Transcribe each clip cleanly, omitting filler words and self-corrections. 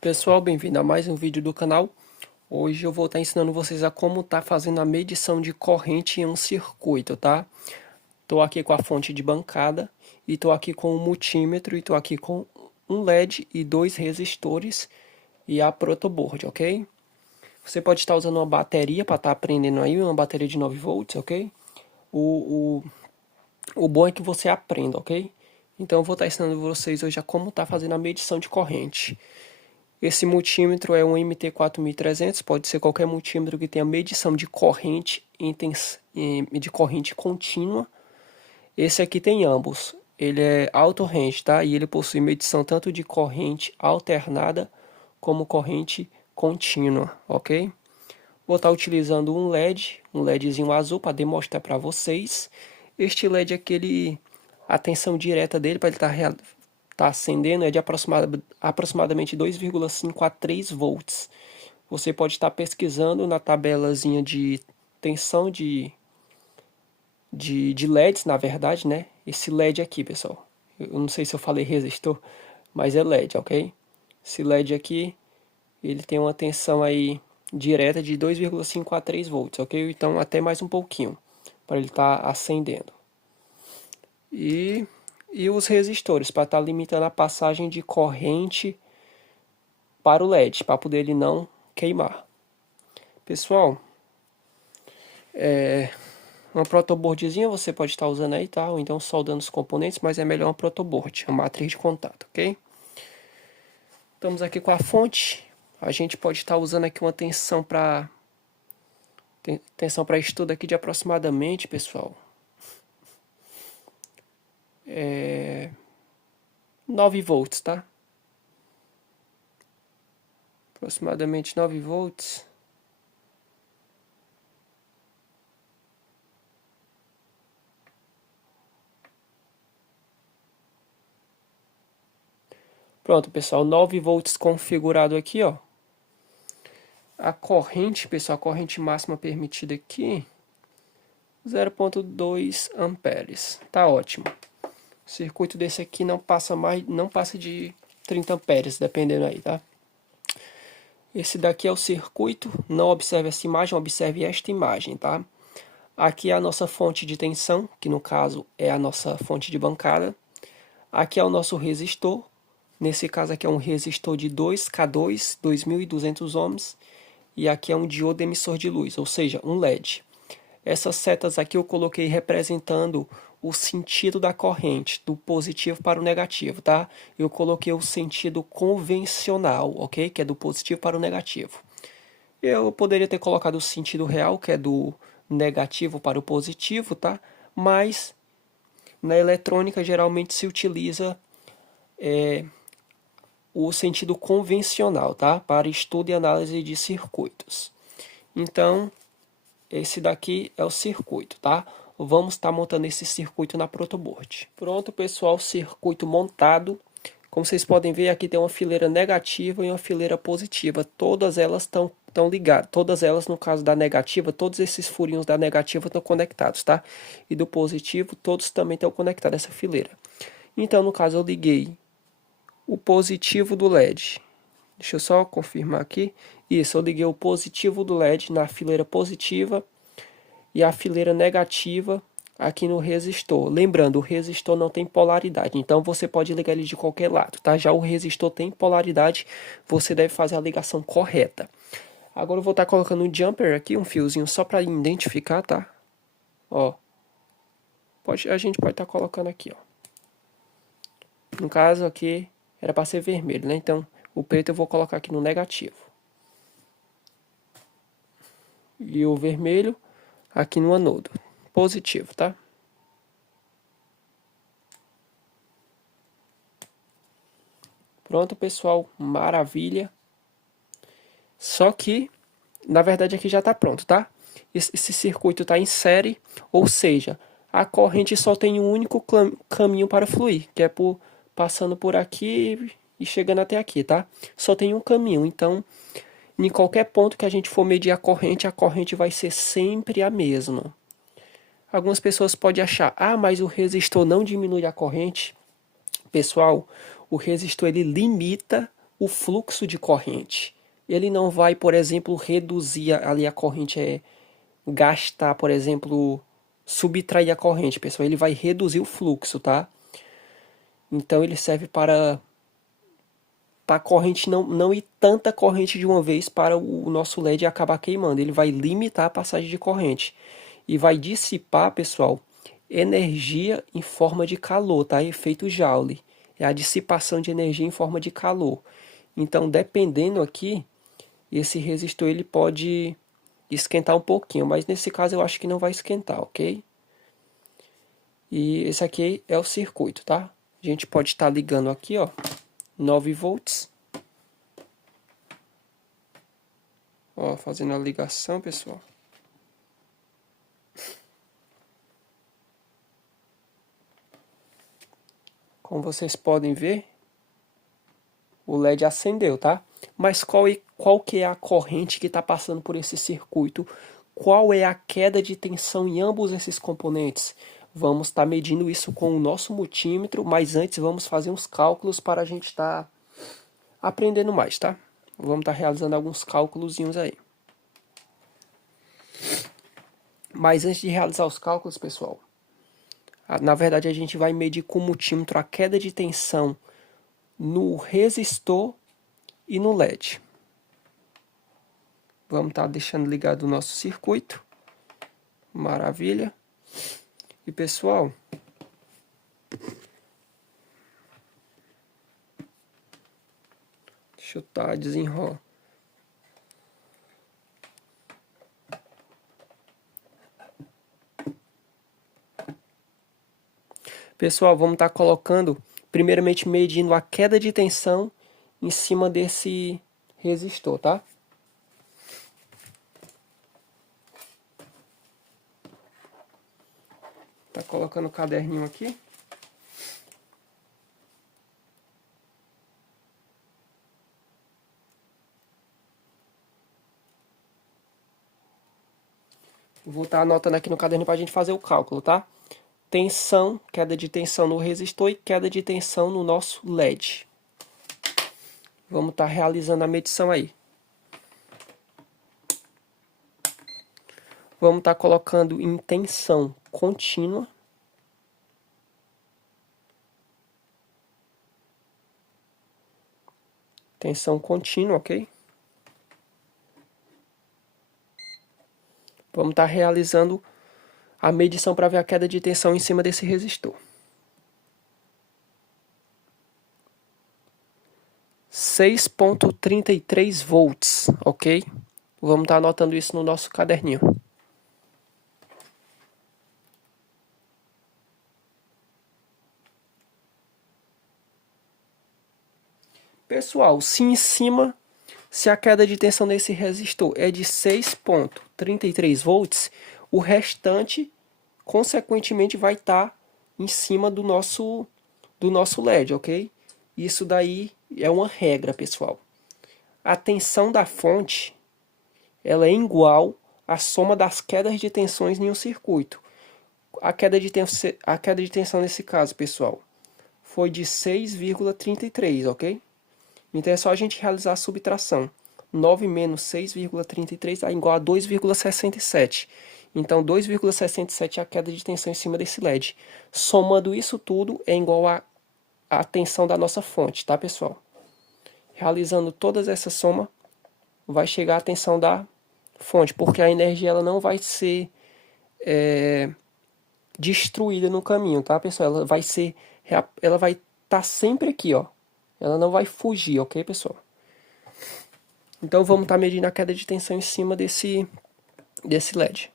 Pessoal, bem-vindo a mais um vídeo do canal. Hoje eu vou estar ensinando vocês a como tá fazendo a medição de corrente em um circuito, tá? Estou aqui com a fonte de bancada e estou aqui com o multímetro e estou aqui com um LED e dois resistores e a protoboard, ok? Você pode estar usando uma bateria para estar aprendendo aí, uma bateria de 9 volts, ok? O, o bom é que você aprenda, ok? Então eu vou estar ensinando vocês hoje a como tá fazendo a medição de corrente. Esse multímetro é um MT4300, pode ser qualquer multímetro que tenha medição de corrente, de corrente contínua. Esse aqui tem ambos. Ele é auto range, tá? E ele possui medição tanto de corrente alternada como corrente contínua, ok? Vou estar utilizando um LED, um LEDzinho azul para demonstrar para vocês. Este LED aqui, a tensão direta dele para ele tá acendendo é de aproximadamente 2,5 a 3 volts. Você pode estar pesquisando na tabelazinha de tensão de LEDs, na verdade, né? Esse LED aqui, pessoal. Eu não sei se eu falei resistor, mas é LED, ok? Esse LED aqui, ele tem uma tensão aí direta de 2,5 a 3 volts, ok? Então até mais um pouquinho para ele estar acendendo. E os resistores para estar limitando a passagem de corrente para o LED, para poder ele não queimar. Pessoal, uma protoboardzinha você pode estar usando aí, tá? Ou então soldando os componentes, mas é melhor uma protoboard, uma matriz de contato, ok? Estamos aqui com a fonte. A gente pode estar usando aqui uma tensão para estudo aqui de aproximadamente, pessoal, 9 volts, tá? Aproximadamente 9 volts. Pronto, pessoal, 9 volts configurado aqui, ó. A corrente, pessoal, a corrente máxima permitida aqui, 0,2 amperes. Tá ótimo. O circuito desse aqui não passa de 30 amperes, dependendo aí, tá? Esse daqui é o circuito, não observe essa imagem, observe esta imagem, tá? Aqui é a nossa fonte de tensão, que no caso é a nossa fonte de bancada. Aqui é o nosso resistor, nesse caso aqui é um resistor de 2K2, 2200 ohms. E aqui é um diodo emissor de luz, ou seja, um LED. Essas setas aqui eu coloquei representando o sentido da corrente, do positivo para o negativo, tá? Eu coloquei o sentido convencional, ok? Que é do positivo para o negativo. Eu poderia ter colocado o sentido real, que é do negativo para o positivo, tá? Mas na eletrônica geralmente se utiliza o sentido convencional, tá? Para estudo e análise de circuitos. Então, esse daqui é o circuito, tá? Vamos estar montando esse circuito na protoboard. Pronto, pessoal, circuito montado. Como vocês podem ver, aqui tem uma fileira negativa e uma fileira positiva. Todas elas estão ligadas. Todas elas, no caso da negativa, todos esses furinhos da negativa estão conectados, tá? E do positivo, todos também estão conectados essa fileira. Então, no caso, eu liguei o positivo do LED. Deixa eu só confirmar aqui. Isso, eu liguei o positivo do LED na fileira positiva e a fileira negativa aqui no resistor. Lembrando, o resistor não tem polaridade, então você pode ligar ele de qualquer lado, tá? Já o resistor tem polaridade, você deve fazer a ligação correta. Agora eu vou estar colocando um jumper aqui, um fiozinho só para identificar, tá? Ó, a gente pode estar colocando aqui, ó. No caso aqui era para ser vermelho, né? Então o preto eu vou colocar aqui no negativo. E o vermelho aqui no anodo. Positivo, tá? Pronto, pessoal. Maravilha. Só que, na verdade, aqui já está pronto, tá? Esse circuito está em série, ou seja, a corrente só tem um único caminho para fluir, que é passando por aqui e chegando até aqui, tá? Só tem um caminho, então em qualquer ponto que a gente for medir a corrente vai ser sempre a mesma. Algumas pessoas podem achar, ah, mas o resistor não diminui a corrente. Pessoal, o resistor ele limita o fluxo de corrente. Ele não vai, por exemplo, reduzir ali a corrente, gastar, por exemplo, subtrair a corrente, pessoal. Ele vai reduzir o fluxo, tá? Então ele serve para a corrente não ir tanta corrente de uma vez para o nosso LED acabar queimando. Ele vai limitar a passagem de corrente e vai dissipar, pessoal, energia em forma de calor, tá? Efeito Joule. É a dissipação de energia em forma de calor. Então, dependendo aqui, esse resistor ele pode esquentar um pouquinho, mas nesse caso eu acho que não vai esquentar, ok? E esse aqui é o circuito, tá? A gente pode estar ligando aqui, ó, 9 volts. Ó, fazendo a ligação, pessoal. Como vocês podem ver, o LED acendeu, tá? Mas qual que é a corrente que está passando por esse circuito? Qual é a queda de tensão em ambos esses componentes? Vamos estar medindo isso com o nosso multímetro, mas antes vamos fazer uns cálculos para a gente estar aprendendo mais, tá? Vamos estar realizando alguns cálculozinhos aí. Mas antes de realizar os cálculos, pessoal, na verdade a gente vai medir com o multímetro a queda de tensão no resistor e no LED. Vamos estar deixando ligado o nosso circuito. Maravilha. E pessoal, deixa eu estar desenrolando. Pessoal, vamos estar colocando, primeiramente medindo a queda de tensão em cima desse resistor, tá? Tá colocando o caderninho aqui. Vou estar anotando aqui no caderno para a gente fazer o cálculo, tá? Tensão, queda de tensão no resistor e queda de tensão no nosso LED. Vamos estar realizando a medição aí. Vamos estar colocando em tensão contínua. Tensão contínua, ok? Vamos estar realizando a medição para ver a queda de tensão em cima desse resistor. 6,33 volts, ok? Vamos estar anotando isso no nosso caderninho. Pessoal, se a queda de tensão desse resistor é de 6,33 volts, o restante, consequentemente, vai estar em cima do nosso LED, ok? Isso daí é uma regra, pessoal. A tensão da fonte, ela é igual à soma das quedas de tensões em um circuito. A queda de tensão nesse caso, pessoal, foi de 6,33, ok? Então é só a gente realizar a subtração. 9 menos 6,33 é igual a 2,67. Então 2,67 é a queda de tensão em cima desse LED. Somando isso tudo é igual a tensão da nossa fonte, tá, pessoal? Realizando todas essa soma, vai chegar a tensão da fonte, porque a energia ela não vai ser destruída no caminho, tá, pessoal? Ela vai estar sempre aqui, ó. Ela não vai fugir, ok, pessoal? Então vamos estar medindo a queda de tensão em cima desse LED.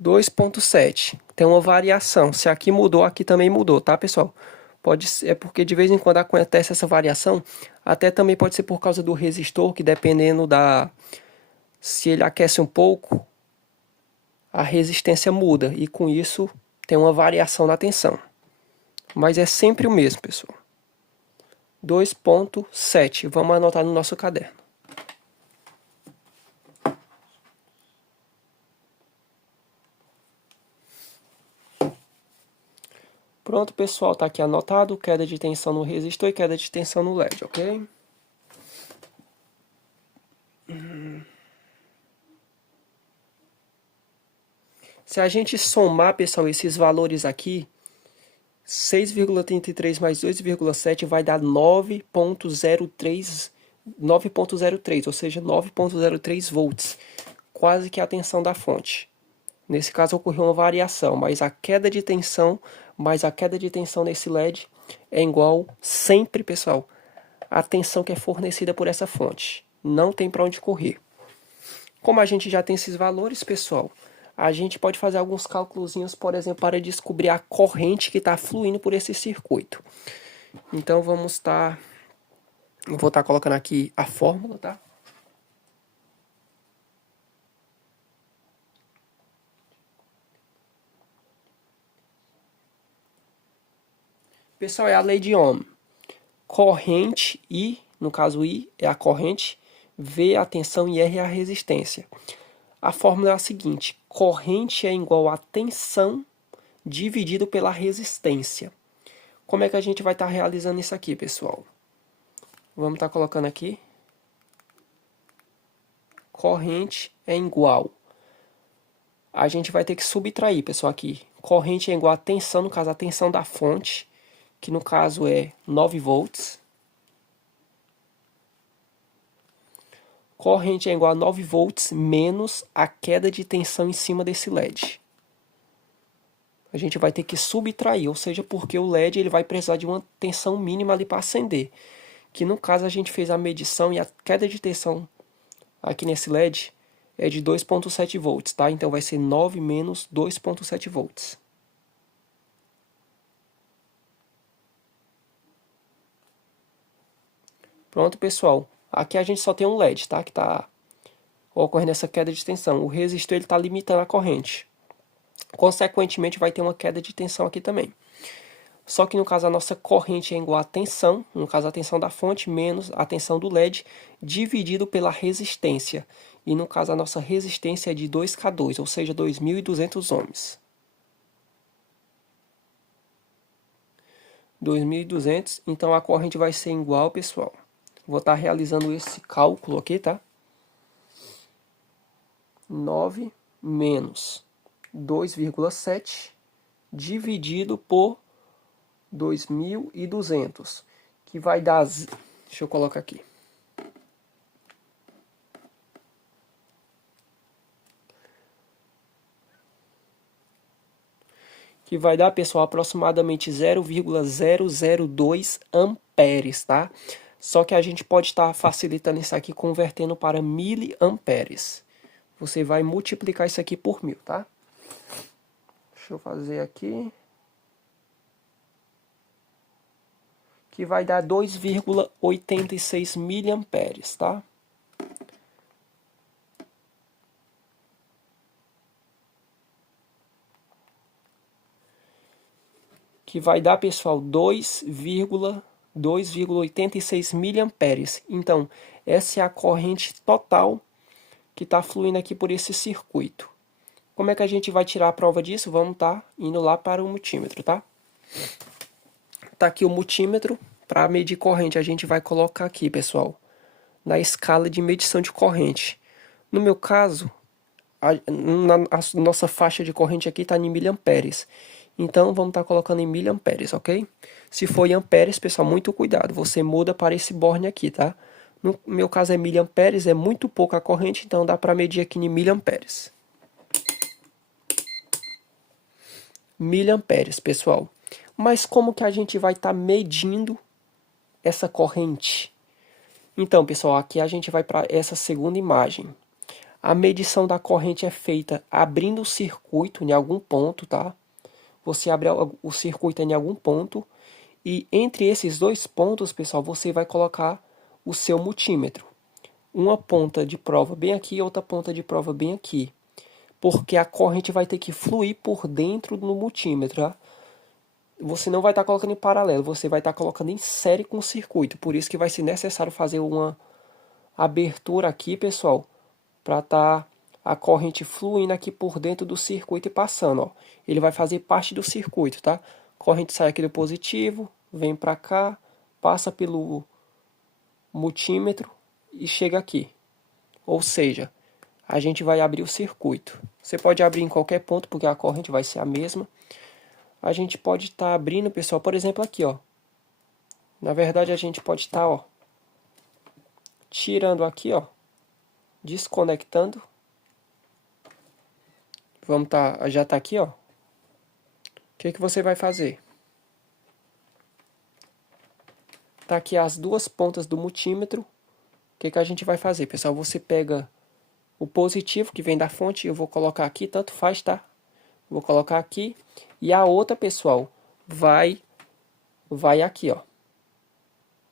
2,7. Tem uma variação. Se aqui mudou, aqui também mudou, tá, pessoal? Pode ser, é porque de vez em quando acontece essa variação. Até também pode ser por causa do resistor, que dependendo se ele aquece um pouco, a resistência muda. E com isso tem uma variação na tensão. Mas é sempre o mesmo, pessoal. 2,7. Vamos anotar no nosso caderno. Pronto, pessoal, tá aqui anotado, queda de tensão no resistor e queda de tensão no LED, ok? Se a gente somar, pessoal, esses valores aqui, 6,33 mais 2,7 vai dar 9,03, ou seja, 9,03 volts, quase que a tensão da fonte. Nesse caso ocorreu uma variação, mas a queda de tensão nesse LED é igual sempre, pessoal, à tensão que é fornecida por essa fonte. Não tem para onde correr. Como a gente já tem esses valores, pessoal, a gente pode fazer alguns cálculos, por exemplo, para descobrir a corrente que está fluindo por esse circuito. Então vou estar colocando aqui a fórmula, tá? Pessoal, é a lei de Ohm. Corrente I, no caso I é a corrente, V é a tensão e R é a resistência. A fórmula é a seguinte: corrente é igual a tensão dividido pela resistência. Como é que a gente vai estar realizando isso aqui, pessoal? Vamos estar colocando aqui. Corrente é igual. A gente vai ter que subtrair, pessoal, aqui. Corrente é igual a tensão, no caso a tensão da fonte, que no caso é 9 volts. Corrente é igual a 9 volts menos a queda de tensão em cima desse LED. A gente vai ter que subtrair, ou seja, porque o LED ele vai precisar de uma tensão mínima ali para acender. Que no caso a gente fez a medição e a queda de tensão aqui nesse LED é de 2,7 volts, tá? Então vai ser 9 menos 2,7 volts. Pronto, pessoal. Aqui a gente só tem um LED, tá? Que está ocorrendo essa queda de tensão. O resistor está limitando a corrente. Consequentemente, vai ter uma queda de tensão aqui também. Só que no caso a nossa corrente é igual a tensão, no caso a tensão da fonte, menos a tensão do LED, dividido pela resistência. E no caso a nossa resistência é de 2K2, ou seja, 2.200 ohms. 2.200, então a corrente vai ser igual, pessoal. Vou estar realizando esse cálculo aqui, tá? 9 menos 2,7 dividido por 2.200, que vai dar... Deixa eu colocar aqui. Que vai dar, pessoal, aproximadamente 0,002 amperes, tá? Só que a gente pode estar facilitando isso aqui convertendo para miliamperes. Você vai multiplicar isso aqui por 1000, tá? Deixa eu fazer aqui. Que vai dar 2,86 miliamperes, tá? Que vai dar, pessoal, 2,86 miliamperes. Então, essa é a corrente total que está fluindo aqui por esse circuito. Como é que a gente vai tirar a prova disso? Vamos estar indo lá para o multímetro, tá? Tá aqui o multímetro. Para medir corrente, a gente vai colocar aqui, pessoal, na escala de medição de corrente. No meu caso, a nossa faixa de corrente aqui está em miliamperes. Então, vamos estar colocando em miliamperes, ok? Se for em amperes, pessoal, muito cuidado. Você muda para esse borne aqui, tá? No meu caso é miliamperes, é muito pouca corrente, então dá para medir aqui em miliamperes. Miliamperes, pessoal. Mas como que a gente vai estar medindo essa corrente? Então, pessoal, aqui a gente vai para essa segunda imagem. A medição da corrente é feita abrindo o circuito em algum ponto, tá? Você abre o circuito em algum ponto e entre esses dois pontos, pessoal, você vai colocar o seu multímetro. Uma ponta de prova bem aqui e outra ponta de prova bem aqui. Porque a corrente vai ter que fluir por dentro do multímetro, tá? Você não vai estar colocando em paralelo, você vai estar colocando em série com o circuito. Por isso que vai ser necessário fazer uma abertura aqui, pessoal, para estar a corrente fluindo aqui por dentro do circuito e passando, ó. Ele vai fazer parte do circuito, tá? corrente sai aqui do positivo, vem para cá, passa pelo multímetro e chega aqui. Ou seja, a gente vai abrir o circuito. Você pode abrir em qualquer ponto, porque a corrente vai ser a mesma. A gente pode estar abrindo, pessoal, por exemplo, aqui, ó. Na verdade, a gente pode estar, ó, tirando aqui, ó, desconectando. Vamos tá, já tá aqui, ó. O que que você vai fazer? Tá aqui as duas pontas do multímetro. O que que a gente vai fazer, pessoal? Você pega o positivo que vem da fonte, eu vou colocar aqui, tanto faz, tá? Vou colocar aqui. E a outra, pessoal, vai aqui, ó.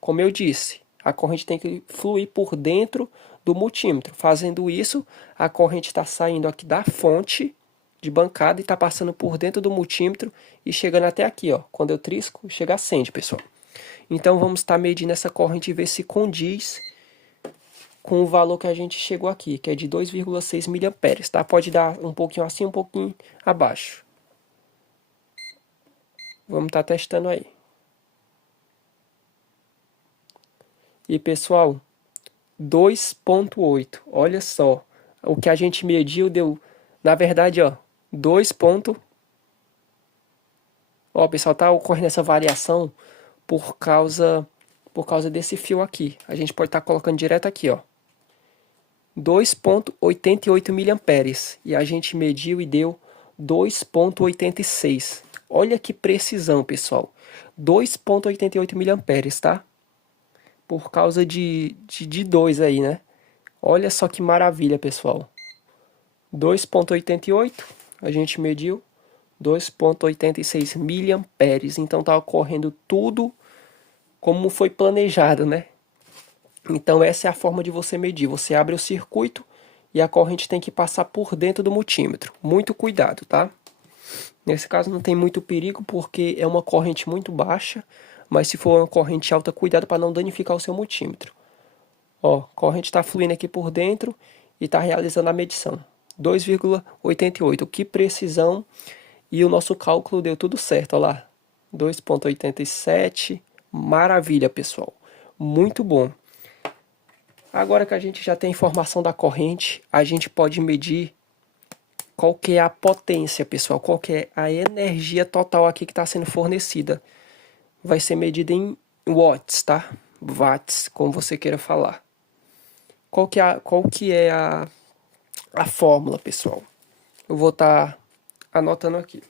Como eu disse, a corrente tem que fluir por dentro do multímetro. Fazendo isso, a corrente está saindo aqui da fonte de bancada e está passando por dentro do multímetro e chegando até aqui, ó. Quando eu trisco, chega acende, pessoal. Então vamos estar medindo essa corrente e ver se condiz com o valor que a gente chegou aqui, que é de 2,6 miliamperes, tá? Pode dar um pouquinho assim, um pouquinho abaixo. Vamos estar testando aí. E pessoal, 2,8. Olha só, o que a gente mediu deu, na verdade, ó, 2. Ó, pessoal, tá ocorrendo essa variação por causa desse fio aqui. A gente pode estar colocando direto aqui, ó. 2,88 miliamperes e a gente mediu e deu 2,86. Olha que precisão, pessoal. 2,88 miliamperes, tá? Por causa de 2 aí, né? Olha só que maravilha, pessoal. 2,88, a gente mediu 2,86 miliamperes. Então tá ocorrendo tudo como foi planejado, né? Então essa é a forma de você medir. Você abre o circuito e a corrente tem que passar por dentro do multímetro. Muito cuidado, tá? Nesse caso não tem muito perigo porque é uma corrente muito baixa, mas se for uma corrente alta, cuidado para não danificar o seu multímetro. Ó, a corrente está fluindo aqui por dentro e está realizando a medição. 2,88, que precisão, e o nosso cálculo deu tudo certo, ó lá. 2,87, maravilha, pessoal. Muito bom. Agora que a gente já tem a informação da corrente, a gente pode medir qual que é a potência, pessoal, qual que é a energia total aqui que está sendo fornecida. Vai ser medida em watts, tá? Watts, como você queira falar. Qual que é a fórmula, pessoal? Eu vou estar anotando aqui.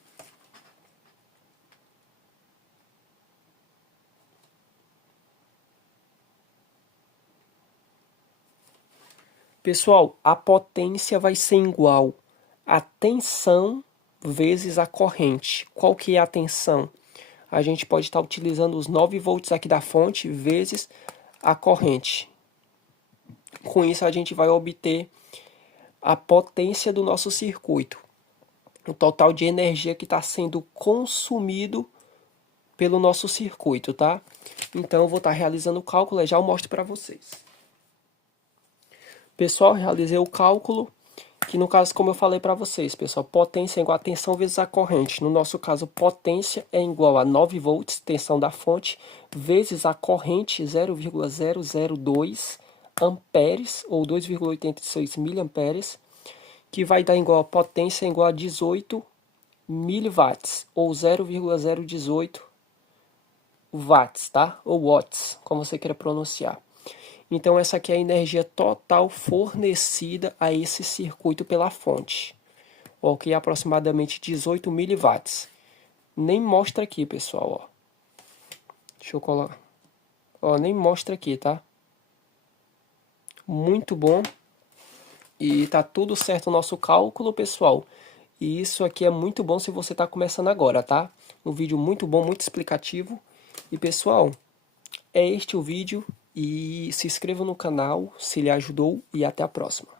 Pessoal, a potência vai ser igual a tensão vezes a corrente. Qual que é a tensão? A gente pode estar utilizando os 9 volts aqui da fonte vezes a corrente. Com isso a gente vai obter a potência do nosso circuito. O total de energia que está sendo consumido pelo nosso circuito, tá? Então eu vou estar realizando o cálculo e já eu mostro para vocês. Pessoal, realizei o cálculo, que no caso, como eu falei para vocês, pessoal, potência é igual a tensão vezes a corrente. No nosso caso, potência é igual a 9 volts, tensão da fonte, vezes a corrente 0,002 amperes, ou 2,86 miliamperes, que vai dar igual a potência igual a 18 miliwatts, ou 0,018 watts, tá? Ou watts, como você queira pronunciar. Então essa aqui é a energia total fornecida a esse circuito pela fonte. Ó, que é aproximadamente 18 miliwatts. Nem mostra aqui, pessoal, ó. Deixa eu colar. Ó, nem mostra aqui, tá? Muito bom. E tá tudo certo o nosso cálculo, pessoal. E isso aqui é muito bom se você tá começando agora, tá? Um vídeo muito bom, muito explicativo. E pessoal, é este o vídeo. E se inscreva no canal se lhe ajudou e até a próxima.